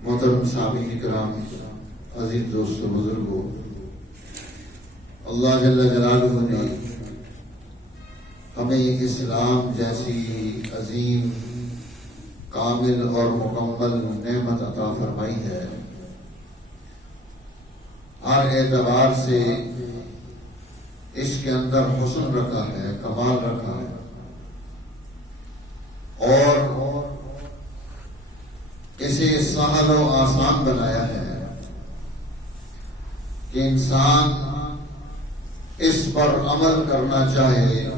محترم سامعین کرام، عزیز دوستو، بزرگوں، اللہ جل جلالہ نے ہمیں اسلام جیسی عظیم، کامل اور مکمل نعمت عطا فرمائی ہے۔ ہر اعتبار سے اس کے اندر حسن رکھا ہے، کمال رکھا ہے، اور اسے سہل و آسان بنایا ہے کہ انسان اس پر عمل کرنا چاہے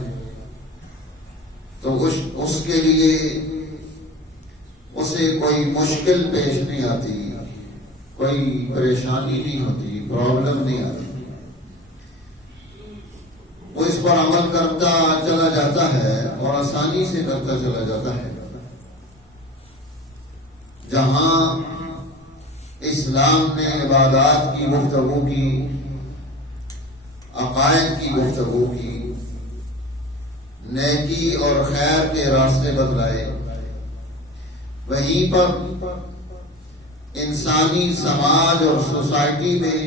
تو اس کے لیے اسے کوئی مشکل پیش نہیں آتی، کوئی پریشانی نہیں ہوتی، پرابلم نہیں آتی۔ وہ اس پر عمل کرتا چلا جاتا ہے اور آسانی سے کرتا چلا جاتا ہے۔ جہاں اسلام نے عبادات کی گفتگو کی، عقائد کی گفتگو کی، نیکی اور خیر کے راستے بتلائے، وہیں پر انسانی سماج اور سوسائٹی میں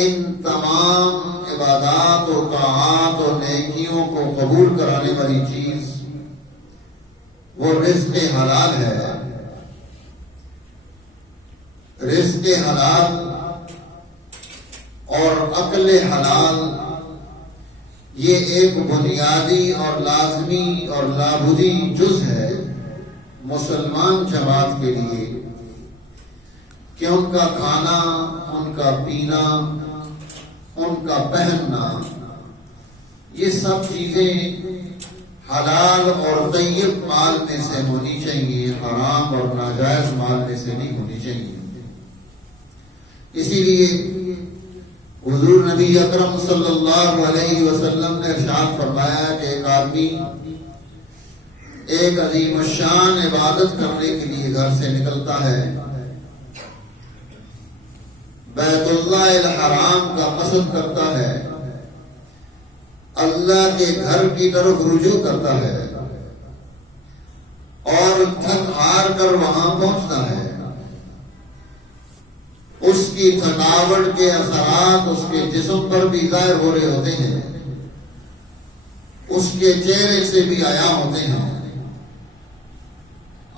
ان تمام عبادات و طاعات و نیکیوں کو قبول کرانے والی چیز وہ رزق حلال ہے۔ رزق حلال اور عقل حلال یہ ایک بنیادی اور لازمی اور لابدی جز ہے مسلمان جماعت کے لیے، کہ ان کا کھانا، ان کا پینا، ان کا پہننا، یہ سب چیزیں حلال اور طیب مال میں سے ہونی چاہیے، حرام اور ناجائز مال میں سے نہیں ہونی چاہیے۔ اسی لیے حضور نبی اکرم صلی اللہ علیہ وسلم نے ارشاد فرمایا کہ ایک آدمی ایک عظیم الشان عبادت کرنے کے لیے گھر سے نکلتا ہے، بیت اللہ الحرام کا قصد کرتا ہے، اللہ کے گھر کی طرف رجوع کرتا ہے اور تھک ہار کر وہاں پہنچتا ہے۔ اس کی تھکاوٹ کے اثرات اس کے جسم پر بھی ظاہر ہو رہے ہوتے ہیں، اس کے چہرے سے بھی عیاں ہوتے ہیں۔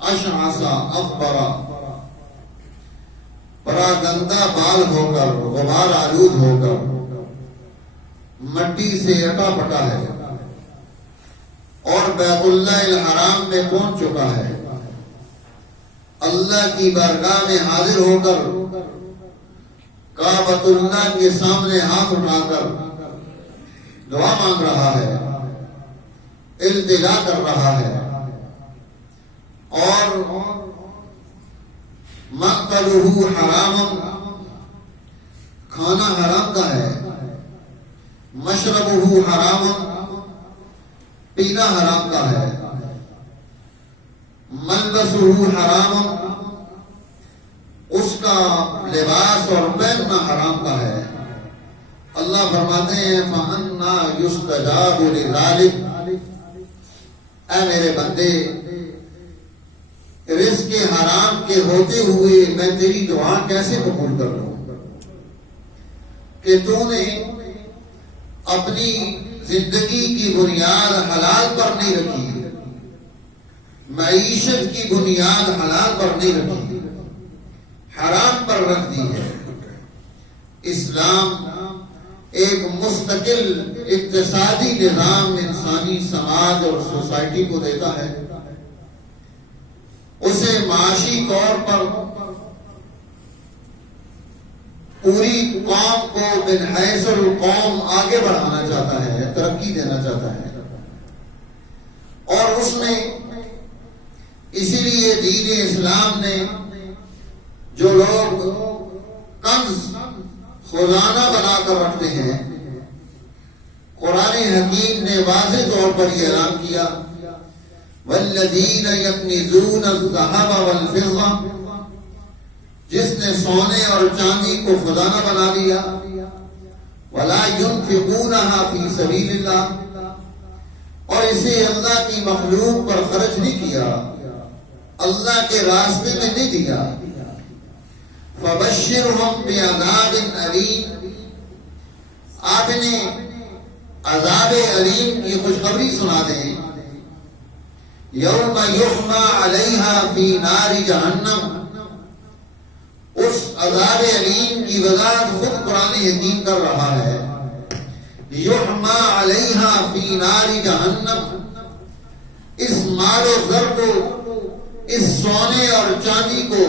اشعث اغبر، بڑا گندا بال ہو کر، غبار آلود ہو کر، مٹی سے اٹا پٹا ہے اور بیت اللہ الحرام میں پہنچ چکا ہے۔ اللہ کی بارگاہ میں حاضر ہو کر کعبۃ اللہ کے سامنے ہاتھ اٹھا کر دعا مانگ رہا ہے، التجا کر رہا ہے، اور مأکلہ حرام، کھانا حرام کا ہے، مشربہ حرام، پینا حرام کا ہے، ملبسہ حرام، اس کا لباس اور پہننا حرام کا ہے۔ اللہ فرماتے ہیں فَأَنَّا يُسْتَجَابُ لِذَلِكَ، اے میرے بندے، رزق حرام کے ہوتے ہوئے میں تیری دعا کیسے قبول کر لوں کہ تو نے اپنی زندگی کی بنیاد حلال پر نہیں رکھی، معیشت کی بنیاد حلال پر نہیں رکھی، حرام پر رکھ دی ہے۔ اسلام ایک مستقل اقتصادی نظام انسانی سماج اور سوسائٹی کو دیتا ہے، اسے معاشی طور پر پوری قوم کو من حیث القوم آگے بڑھانا چاہتا ہے، ترقی دینا چاہتا ہے، اور اس میں اسی لیے دین اسلام نے جو لوگ کنز خزانہ بنا کر رکھتے ہیں، قرآن حکیم نے واضح طور پر یہ اعلان کیا والذین یکنزون الذھب والفضہ، جس نے سونے اور چاندی کو خزانہ بنا لیا، ولا ينفقونها فی سبیل اللہ، اور اسے اللہ کی مخلوق پر خرچ نہیں کیا، اللہ کے راستے میں نہیں دیا، فبشرہم بعذاب علیم، آپ انہیں عذاب علیم کی خوشخبری سنا دیں۔ یوم یحمى علیہا فی نار جہنم، اس عذاب علیم کی وضاحت خود قرآن حکیم کر رہا ہے۔ یحمى علیہا فی نار جہنم، اس مال و زر کو، اس سونے اور چاندی کو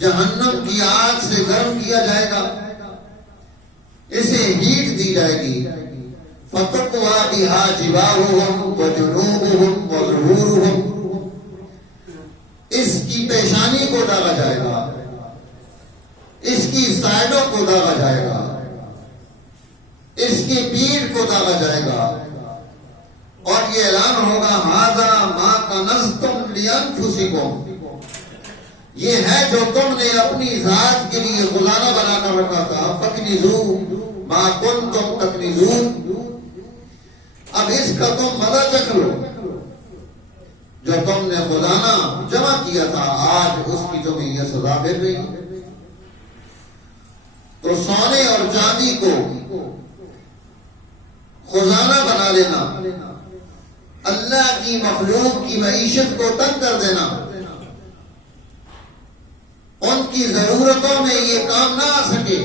جہنم کی آگ سے گرم کیا جائے گا، اسے ہیٹ دی جائے گی۔ فَتَقْوَى بِهَا جِبَاهُهُمْ وَجُنُوبُهُمْ وَظُهُورُهُمْ، اس کی پیشانی کو داغا جائے گا، اس کی سائڈوں کو داغا جائے گا، اس کی پیٹھ کو داغا جائے گا، اور یہ اعلان ہوگا ہذا ما کنزتم لانفسکم، یہ ہے جو تم نے اپنی ذات کے لیے خزانہ بنا کر رکھا تھا۔ فکنزوا ما کنتم تکنزون، اب اس کا تم مزہ چکھ لو، جو تم نے خزانہ جمع کیا تھا آج اس کی تمہیں یہ سزا مل رہی ہے۔ تو سونے اور چاندی کو خزانہ بنا لینا، اللہ کی مخلوق کی معیشت کو تنگ کر دینا، ان کی ضرورتوں میں یہ کام نہ آ سکے،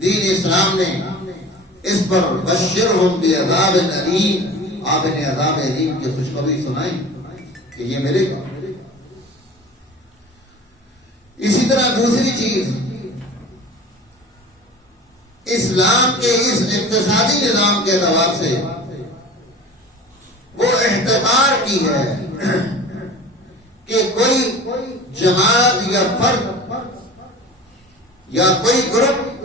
دین اسلام نے اس پر بشرہم بعذاب علیم، آپ انہیں عذاب علیم کی خوشخبری سنائیں کہ یہ ملے گا۔ اسی طرح دوسری چیز، اسلام کے اس اقتصادی نظام کے اعتبار سے وہ احتکار کی ہے کہ کوئی جماعت یا فرد یا کوئی گروپ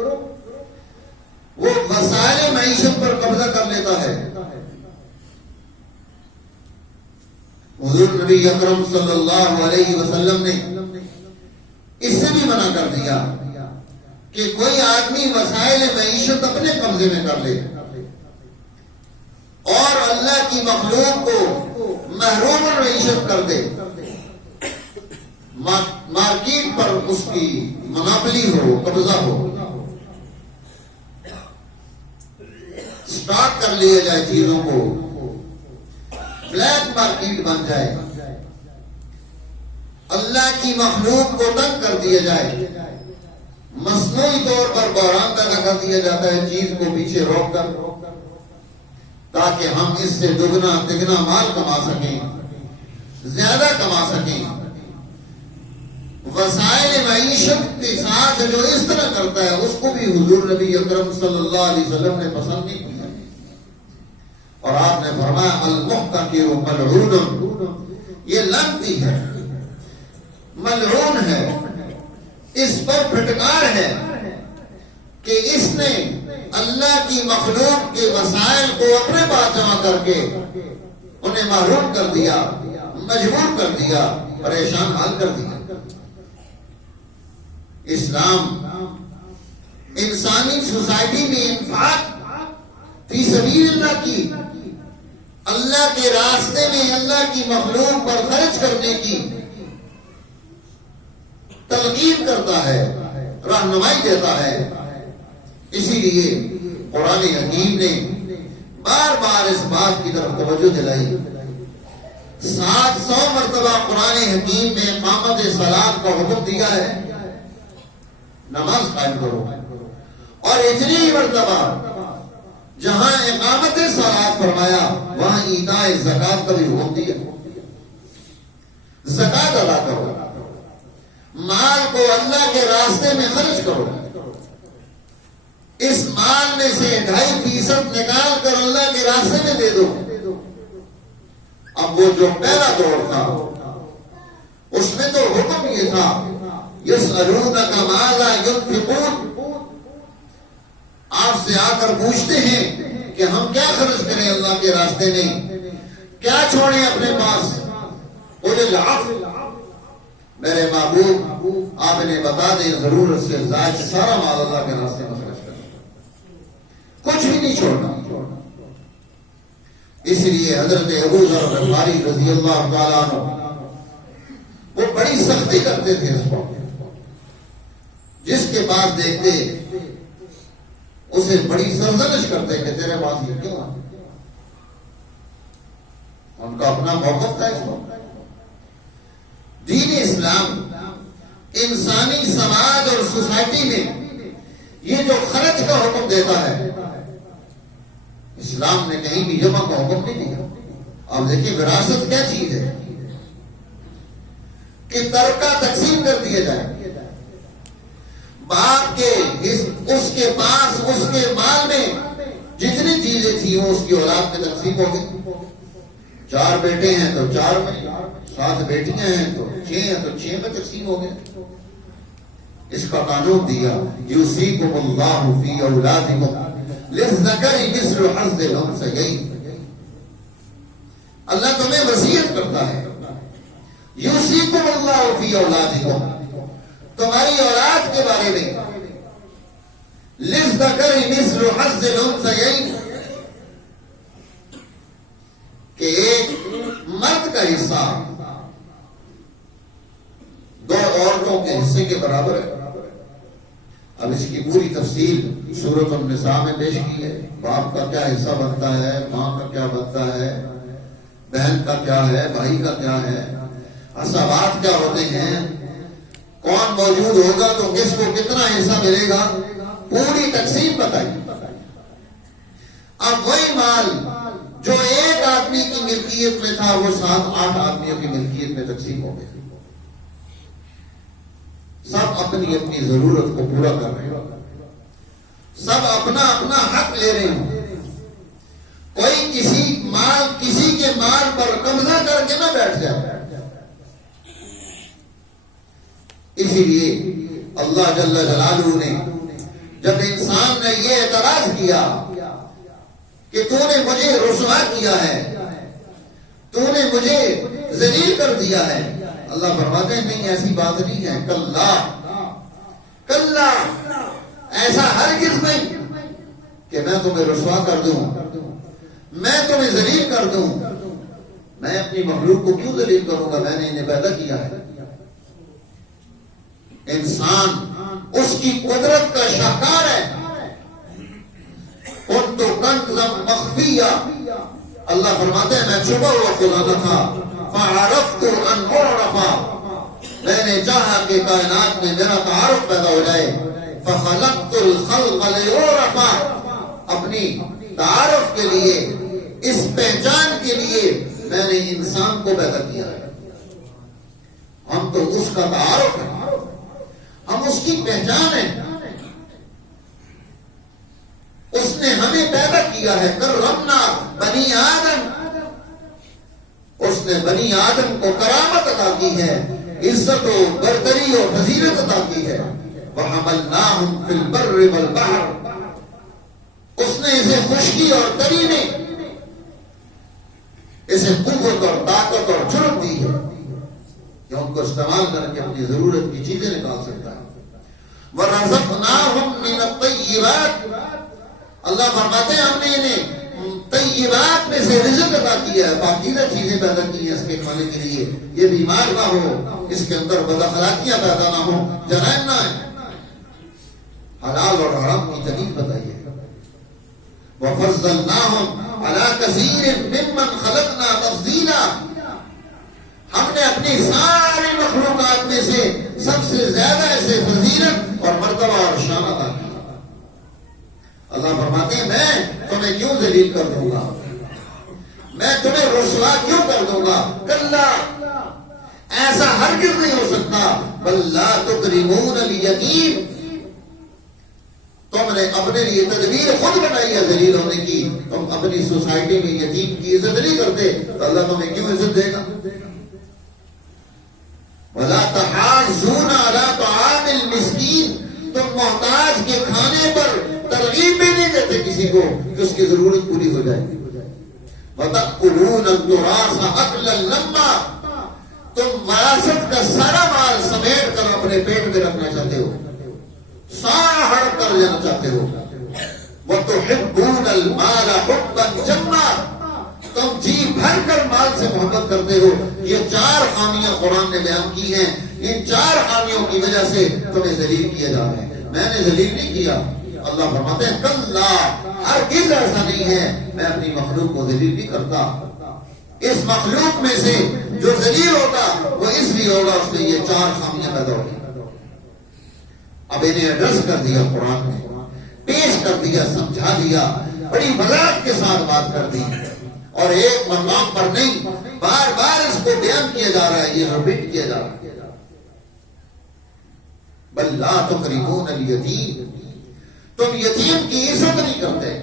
وہ وسائل معیشت پر قبضہ کر لیتا ہے۔ حضور نبی اکرم صلی اللہ علیہ وسلم نے اس سے بھی منع کر دیا کہ کوئی آدمی وسائل معیشت اپنے قبضے میں کر لے اور اللہ کی مخلوق کو محروم المعیشت کر دے، مارکیٹ پر اس کی مناپلی ہو، قبضہ ہو، سٹاک کر لیا جائے، چیزوں کو بلیک مارکیٹ بن جائے، اللہ کی مخلوق کو تنگ کر دیا جائے، مصنوعی طور پر بحران پیدا کر دیا جاتا ہے چیز کو پیچھے روک کر، تاکہ ہم اس سے دگنا تگنا مال کما سکیں، زیادہ کما سکیں۔ وسائل معیشت کے ساتھ جو اس طرح کرتا ہے اس کو بھی حضور نبی اکرم صلی اللہ علیہ وسلم نے پسند نہیں کیا، اور آپ نے فرمایا المحتکر ملعون، یہ لعنتی ہے، ملعون ہے، اس پر پھٹکار ہے کہ اس نے اللہ کی مخلوق کے وسائل کو اپنے پاس جمع کر کے انہیں محروم کر دیا، مجبور کر دیا، پریشان حال کر دیا۔ اسلام انسانی سوسائٹی میں انفاق فی سبیل اللہ کی، اللہ کے راستے میں اللہ کی مخلوق پر خرچ کرنے کی تلقین کرتا ہے، رہنمائی دیتا ہے۔ اسی لیے قرآن حکیم نے بار بار اس بات کی طرف توجہ دلائی۔ 700 مرتبہ قرآن حکیم نے اقامت صلاۃ کا حکم دیا ہے، نماز قائم کرو، اور اتنی ہی مرتبہ جہاں اقامت صلاۃ فرمایا وہاں ایتاء زکات کا بھی حکم دیا، زکات ادا کرو، مال کو اللہ کے راستے میں خرچ کرو، اس مال میں سے 2.5% نکال کر اللہ کے راستے میں دے دو۔ اب وہ جو پہلا دور تھا اس میں تو حکم یہ تھا یسألونک ماذا ينفقون، آپ سے آ کر پوچھتے ہیں کہ ہم کیا خرچ کریں اللہ کے راستے میں، کیا چھوڑیں اپنے پاس۔ قل العفو، میرے محبوب آپ انہیں بتا دیں ضرورت سے زائد سارا مال اللہ کے راستے میں خرچ کریں، کچھ بھی نہیں چھوڑنا۔ اس لیے حضرت ابو ذر غفاری رضی اللہ تعالیٰ عنہ وہ بڑی سختی کرتے تھے اس پر، جس کے پاس دیکھتے اسے بڑی سرزنش کرتے کہ تیرے پاس یہ کیوں آ؟ ان کا اپنا موقف تھا اس وقت۔ دین اسلام انسانی سماج اور سوسائٹی میں یہ جو خرچ کا حکم دیتا ہے، اسلام نے کہیں بھی جمع کا حکم نہیں دیا۔ آپ دیکھیے وراثت کیا چیز ہے کہ ترکہ تقسیم کر دیا جائے، باپ کے اس کے پاس اس کے مال میں جتنی چیزیں تھیں وہ اس کی اولاد میں تقسیم ہو گئی۔ 4 بیٹے ہیں تو 4 میں، 7 بیٹیاں ہیں تو 6 ہیں تو 6 میں تقسیم ہو گئے۔ اس کا قانون دیا، یوصیکم اللہ فی اولادکم للذکر مثل حظ الانثیین۔ اللہ تمہیں وصیت کرتا ہے، یوصیکم اللہ فی اولادکم، تمہاری اولاد کے بارے میں، للذکر مثل حظ الانثیین، کہ ایک مرد کا حصہ 2 عورتوں کے حصے کے برابر ہے۔ اب اس کی پوری تفصیل سورۃ النساء میں پیش کی ہے، باپ کا کیا حصہ بنتا ہے، ماں کا کیا بنتا ہے، بہن کا کیا ہے، بھائی کا کیا ہے، عصبات کیا ہوتے ہیں، کون موجود ہوگا تو کس کو کتنا حصہ ملے گا، پوری تقسیم بتائی۔ اب وہی مال جو ایک آدمی کی ملکیت میں تھا وہ 7-8 آدمیوں کی ملکیت میں تقسیم ہو گیا۔ سب اپنی اپنی ضرورت کو پورا کر رہے ہیں، سب اپنا اپنا حق لے رہے ہیں، کوئی کسی کے مال پر قبضہ کر کے نہ بیٹھ جائے۔ اسی لیے اللہ جل جلالہ نے جب انسان نے یہ اعتراض کیا کہ تو نے مجھے رسوا کیا ہے، تو نے مجھے ذلیل کر دیا ہے، اللہ فرماتے ہیں نہیں ایسی بات نہیں ہے، کلا ایسا ہرگز نہیں کہ میں تمہیں رسوا کر دوں، میں تمہیں ذلیل کر دوں۔ میں اپنی مخلوق کو کیوں ذلیل کروں گا، میں نے انہیں پیدا کیا ہے۔ انسان اس کی قدرت کا شاہکار ہے۔ کنت کنزا مخفیا، اللہ فرماتے ہیں میں چھپا ہوا خدا نہ تھا، فعرفت ان اعرفا، میں نے چاہا کہ کائنات میں میرا تعارف پیدا ہو جائے، فخلقت الخلق لیعرفا، اپنی تعارف کے لیے، اس پہچان کے لیے میں نے انسان کو پیدا کیا ہے۔ ہم تو اس کا تعارف ہے، ہم اس کی پہچان ہیں، اس نے ہمیں پیدا کیا ہے۔ کرمنا بنی آدم، اس نے بنی آدم کو کرامت عطا کی ہے، عزت و برتری و فضیلت عطا کی ہے۔ وحملناہم فی البر والبحر، اس نے اسے خشکی اور تری میں اسے قوت اور طاقت اور جرأت دی ہے کہ ان کو استعمال کر کے اپنی ضرورت کی چیزیں نکال سکتا ہے۔ وَرَزَقْنَاهُمْ مِنَ الطَّيِّبَاتِ، اللہ فرماتے ہیں ہم نے انہیں طیبات میں سے رزق عطا کیا ہے، پاکیزہ چیزیں پیدا کی ہیں اس کے کھانے کے لیے، یہ بیمار نہ ہو، اس کے اندر بد اخلاقیاں پیدا نہ ہو، جرائم نہ ہے۔ حلال اور حرام کی تمیز بتائیے۔ وَفَضَّلْنَاهُمْ عَلَىٰ كَثِيرٍ مِّمَّنْ خَلَقْنَا تَفْضِيلًا، ہم نے اپنی ساری مخلوقات میں سے سب سے زیادہ اسے فضیلت اور مرتبہ اور شان عطا کی۔ اللہ فرماتے ہیں میں تمہیں کیوں ذلیل کر دوں گا، میں تمہیں رسوا کیوں کر دوں گا، کلا ایسا ہرگز نہیں ہو سکتا۔ بل لا تکرمون الیتیم، تم نے اپنے لیے تدبیر خود بنائی ہے ذلیل ہونے کی، تم اپنی سوسائٹی میں یتیم کی عزت نہیں کرتے تو اللہ تمہیں کیوں عزت دے گا۔ وَلَا تَحَاضُّونَ عَلَىٰ طَعَامِ الْمِسْكِينِ، تم محتاج کے کھانے پر ترغیب بھی نہیں دیتے کسی کو کہ اس کی ضرورت پوری ہو جائے۔ وَتَأْكُلُونَ التُّرَاثَ أَكْلًا لَمًّا، تم وراثت کا سارا مال سمیٹ کر اپنے پیٹ میں رکھنا چاہتے ہو، سارا ہڑپ کر لینا چاہتے ہو۔ وَتُحِبُّونَ الْمَالَ حُبًّا جَمًّا، تم جی بھر کر مال سے محبت کرتے ہو. یہ 4 خامیاں قرآن نے بیان کی ہیں. ان 4 خامیوں کی وجہ سے تمہیں ذلیل کیا جا رہا ہے. میں نے ذلیل نہیں کیا. اللہ فرماتے ہیں کلا، ہرگز ایسا نہیں ہے، میں اپنی مخلوق کو ذلیل نہیں کرتا. اس مخلوق میں سے جو ذلیل ہوگا وہ اس لیے ہوگا اس نے یہ 4 خامیاں پیدا ہوگی. اب انہیں ایڈریس کر دیا قرآن نے، پیش کر دیا، سمجھا دیا، بڑی وضاحت کے ساتھ بات کر دی. اور ایک مقام پر نہیں، بار بار اس کو بیان کیا جا رہا ہے، یہ ریپیٹ کیا جا رہا ہے. بل لا تکرمون الیتیم، تم یتیم کی عزت نہیں کرتے.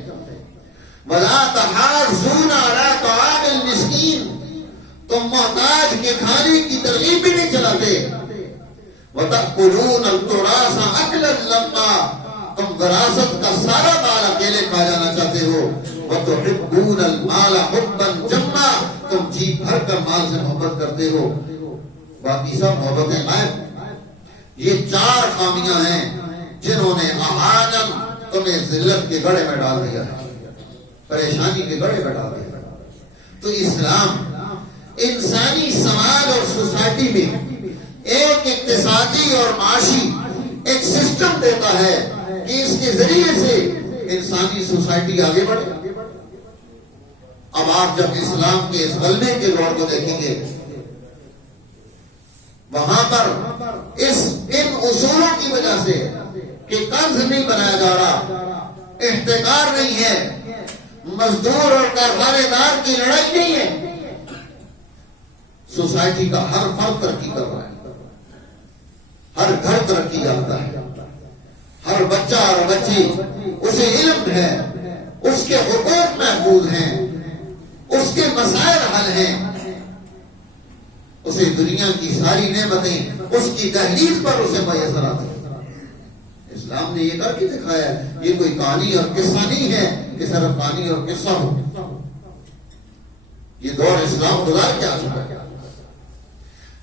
ولا تحاضون علی طعام المسکین، تم محتاج کے کھانے کی ترغیب بھی نہیں چلاتے. وتأکلون التراث اکلا لما، تم وراثت کا سارا مال اکیلے کھا جانا چاہتے ہو. وتحبون المال حبا جما، تم جی بھر کر مال سے محبت کرتے ہو، باقی سب محبتیں غائب. یہ 4 خامیاں ہیں جنہوں نے احانم تمہیں ذلت کے گڑھے میں ڈال دیا ہے، پریشانی کے گڑھے میں ڈال دیا. تو اسلام انسانی سماج اور سوسائٹی میں ایک اقتصادی اور معاشی ایک سسٹم دیتا ہے کہ اس کے ذریعے سے انسانی سوسائٹی آگے بڑھے. اب آپ جب اسلام کے اس غلبے کے دور کو دیکھیں گے، وہاں پر ان اصولوں کی وجہ سے کہ قرض نہیں بنایا جا رہا، احتکار نہیں ہے، مزدور اور کارخانے دار کی لڑائی نہیں ہے، سوسائٹی کا ہر فرد ترقی کر رہا ہے، ہر گھر ترقی کرتا ہے، ہر بچہ اور بچی اسے علم ہے، اس کے حقوق محفوظ ہیں، اس کے مسائل حل ہیں، اسے دنیا کی ساری نعمتیں اس کی دہلیز پر اسے میسر آتی ہیں. اسلام نے یہ کر کے دکھایا ہے. یہ کوئی کہانی اور قصہ نہیں ہے کہ صرف کہانی اور قصہ ہو. یہ دور اسلام گزار کے آ چکا ہے.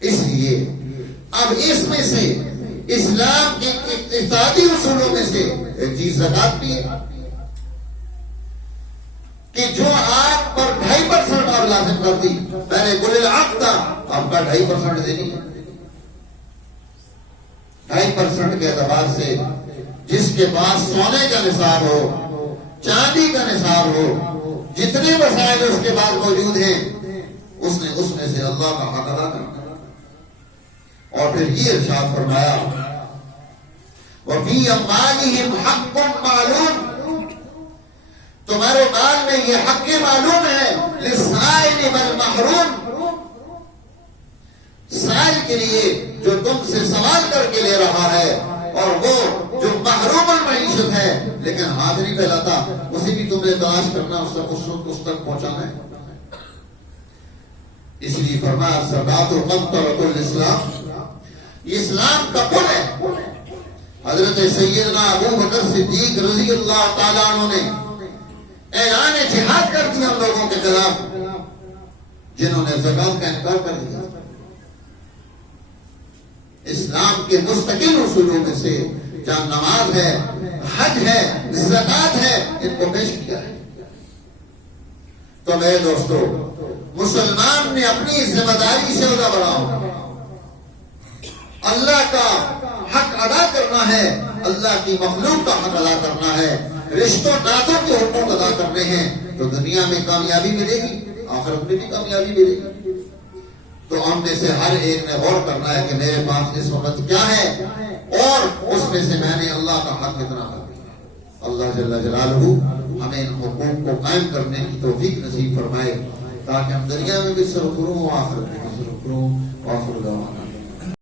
اس لیے اب اس میں سے اسلام کے اقتصادی اصولوں میں سے ایک چیز زکات بھی ہے کہ جو آپ پر 2.5% آپ لازم کر دی. میں نے کل العقد تھا، آپ کا 2.5% دینی ہے. 2.5% کے اعتبار سے جس کے پاس سونے کا نصاب ہو، چاندی کا نصاب ہو، جتنے وسائل اس کے پاس موجود ہیں، اس نے اس میں سے اللہ کا حق ادا کرنا. اور پھر یہ ارشاد فرمایا وَفِي أَمْوَالِهِمْ حَقٌّ مَعْلُومٌ، تمہارے مال میں یہ حق معلوم ہے، لِلسَّائِلِ وَالْمَحْرُومِ، سائل کے لیے جو تم سے سوال کر کے لے رہا ہے، اور وہ جو محروم المعیشت ہے لیکن ہاتھ نہیں پھیلاتا، اسے بھی تمہیں تلاش کرنا، اس تک پہنچانا ہے. اس لیے فرمایا زکات قنطرۃ الاسلام، یہ اسلام کا پل ہے. حضرت سیدنا ابو بکر صدیق رضی اللہ تعالیٰ عنہ نے اعلان جہاد کر دیا ان لوگوں کے خلاف جنہوں نے زکات کا انکار کر دیا. اسلام کے مستقل اصولوں میں سے جہاں نماز ہے، حج ہے، زکات ہے، ان کو پیش کیا ہے. تو میرے دوستو، مسلمان نے اپنی ذمہ داری سے ادا بڑھاؤ، اللہ کا حق ادا کرنا ہے، اللہ کی مخلوق کا حق ادا کرنا ہے، رشتوں ناتوں کے حقوق ادا کرنے ہیں، تو دنیا میں کامیابی ملے گی، آخرت میں بھی کامیابی ملے گی. تو ہم میں سے ہر ایک نے غور کرنا ہے کہ میرے پاس اس وقت کیا ہے، اور اس میں سے میں نے اللہ کا حق کتنا کر دیا. اللہ جل جلالہ ہمیں ان حقوق کو قائم کرنے کی توفیق نصیب فرمائے تاکہ ہم دنیا میں بھی سرخروں، آخرت میں بھی سرخروں.